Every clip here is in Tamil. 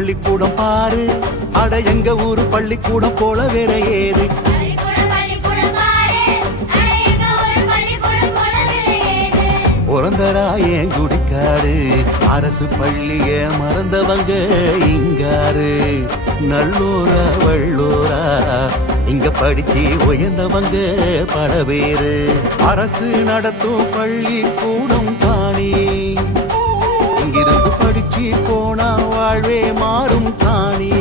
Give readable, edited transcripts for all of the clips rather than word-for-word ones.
பள்ளிக்கூடம் பாரு, அட எங்க ஊரு பள்ளிக்கூடம் போல வேற ஏது. பிறந்தராயன் குடிக்காடு, அரசு பள்ளிய மறந்தவங்க இங்காரு. நல்லூரா வள்ளூரா இங்க படிச்சு உயர்ந்தவங்க பல பேரு. அரசு நடத்தும் பள்ளி கூடம் தானே, இங்கிருந்து படிச்சு போனா வாழ்வே மாறும் தானே.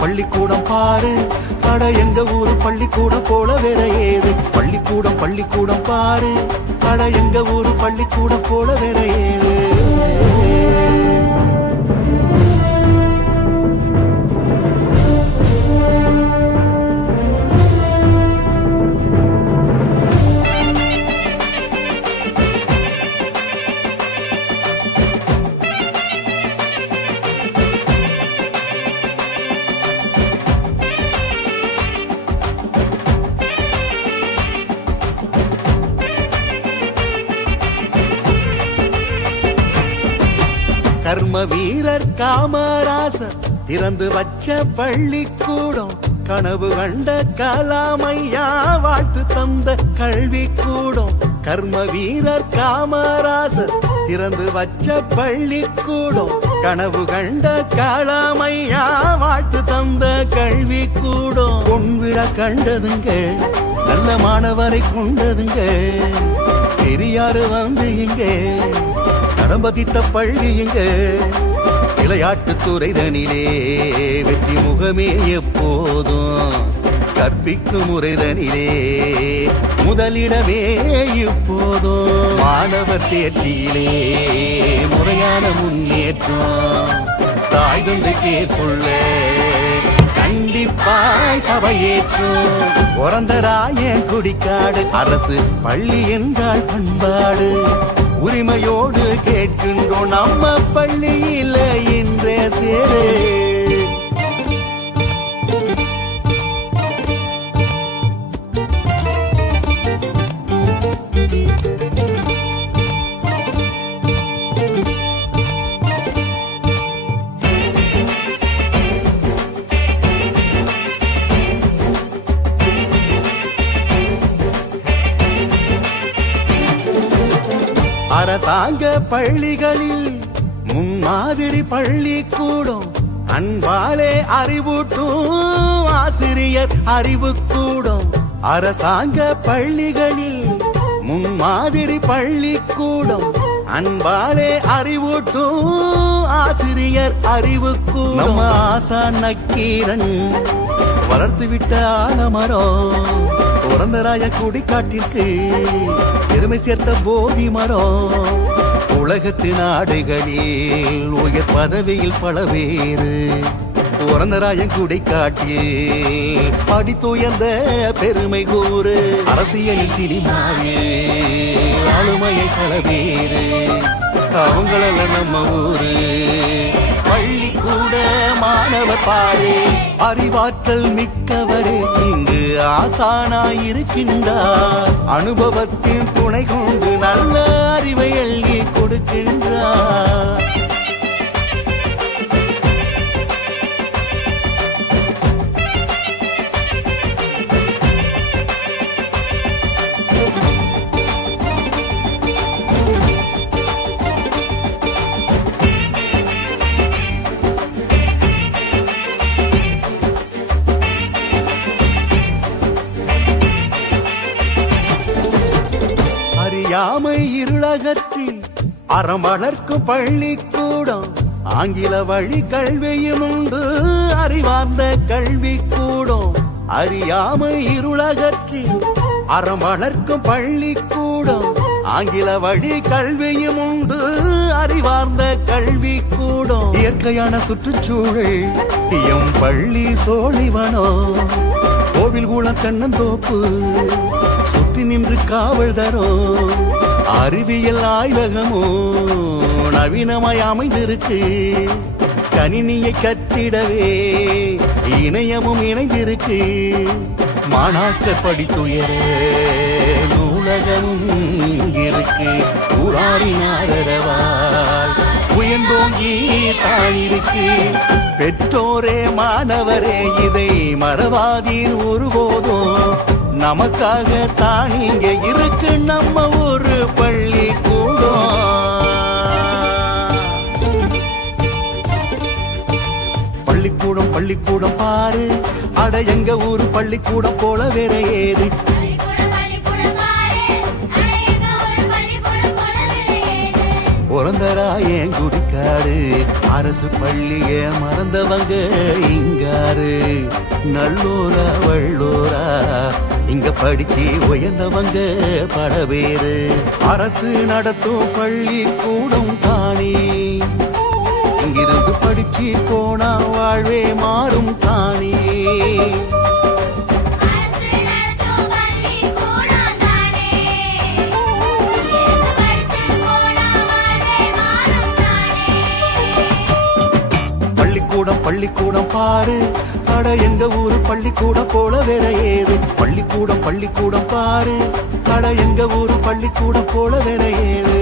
பள்ளிக்கூடம் பாரு, அட எங்க ஊரு பள்ளிக்கூடம் போல வேற ஏது. பள்ளிக்கூடம் பாரு, அட எங்க ஊரு பள்ளிக்கூடம் போல வேற ஏது. கர்ம வீரர் காமராசர் திறந்து வச்ச பள்ளிக்கூடம், கனவு கண்ட கலாமையா வாழ்த்து தந்த கல்வி கூடம். கர்ம வீரர் காமராசர் திறந்து வச்ச பள்ளிக்கூடம், கனவு கண்ட கலாமையா வாழ்த்து தந்த கல்வி கூடம். பொன்விழ கண்டதுங்க, நல்ல மாணவரை கொண்டதுங்க, பெரியாறு வந்து இங்க நடம்பதித்த பள்ளி இங்க. விளையாட்டுத்துறை தனிலே வெற்றி முகமே எப்போதும், கற்பிக்கும் முறைதனிலே முதலிடமே இப்போதும். மாணவர் தேர்ச்சியிலே முறையான முன்னேற்றம், தாய் தந்தை பேர் சொல்ல கண்டிப்பாய் சபையேற்றும். பிறந்தராயன் குடிக்காடு, அரசு பள்ளி என்றால் பண்பாடு. உரிமையோடு கேட்கின்றோம் நம்ம பள்ளியில இன்றே சேரு. அரசாங்க பள்ளிகளில் முன்மாதிரி பள்ளிக்கூடம், அன்பாலே அறிவூட்டும் ஆசிரியர் அறிவு கூடம். அரசாங்க பள்ளிகளில் முன்மாதிரி பள்ளிக்கூடம், அன்பாலே அறிவூட்டும் ஆசிரியர் அறிவு கூடம். நம்ம ஆசா நக்கீரன் வளர்த்து விட்ட ஆலமரம், பிறந்தராய குடிக்காட்டிற்கு பெருமை சேர்த்த போதி மரம். உலகத்து நாடுகளில் உயர் பதவியில் பல பேரு, பிறந்தராயன் குடிக்காட்டில் படித்துயர்ந்த பெருமை கூறு. அரசியலில் சினிமாவில் ஆளுமையை பல பேரு, அவங்களெல்லாம் நம்ம ஊரு. பள்ளிக்கூட மாணவர் பாரு, அறிவாற்றல் மிக்கவரே இங்கு ஆசானாயிருக்கின்றார். அனுபவத்தின் துணை கொண்டு நல்ல அறிவை எழுதி கொடுக்கின்றார். அறியாமை இருளகத்தில் அறம் வளர்க்கும் பள்ளிக்கூடம், ஆங்கில வழி கல்வியும் உண்டு அறிவார்ந்த கல்வி கூடம். அறியாமை இருளகத்தில் அறம் வளர்க்கும் பள்ளிக்கூடம், ஆங்கில வழி கல்வியும் உண்டு அறிவார்ந்த கல்வி கூடம். இயற்கையான சுற்றுச்சூழல் எம் பள்ளி சோழிவனம், கோவில் குளம் தென்னந்தோப்பு சுற்றி நின்று காவல் தரும். அறிவியல் ஆய்வகமோ நவீனமாய் அமைந்திருக்கு, கணினியை கற்றிடவே இணையமும் இணைந்திருக்கு. மாணாக்கர் படித்துயர நூலகமும் இருக்கு. ஊராரின் ஆதரவால் உயர்ந்தோங்கி தானிருக்கு. பெற்றோரே மாணவரே இதை மறவாதீர் ஒருபோதும். நமக்காக தான் இங்க இருக்கு நம்ம ஒரு பள்ளிக்கூடம். பள்ளிக்கூடம் பள்ளிக்கூடம் பாரு, அட எங்க ஊரு பள்ளிக்கூடம் போல வேற ஏது. பிறந்தராயன் குடிக்காடு, அரசு பள்ளிய மறந்தவங்க இங்காரு. நல்லூரா வள்ளூரா இங்க படிச்சு உயர்ந்தவங்க பல பேரு. அரசு நடத்தும் பள்ளி கூடம் தானே, இங்கிருந்து படிச்சு போனா வாழ்வே மாறும் தானே. பள்ளிக்கூடம் பள்ளிக்கூடம் பாரு, அட எங்க ஊரு பள்ளிக்கூடம் போல வேற ஏது. பள்ளிக்கூடம் பள்ளிக்கூடம் பாரு, அட எங்க ஊரு பள்ளிக்கூடம் போல வேற ஏது.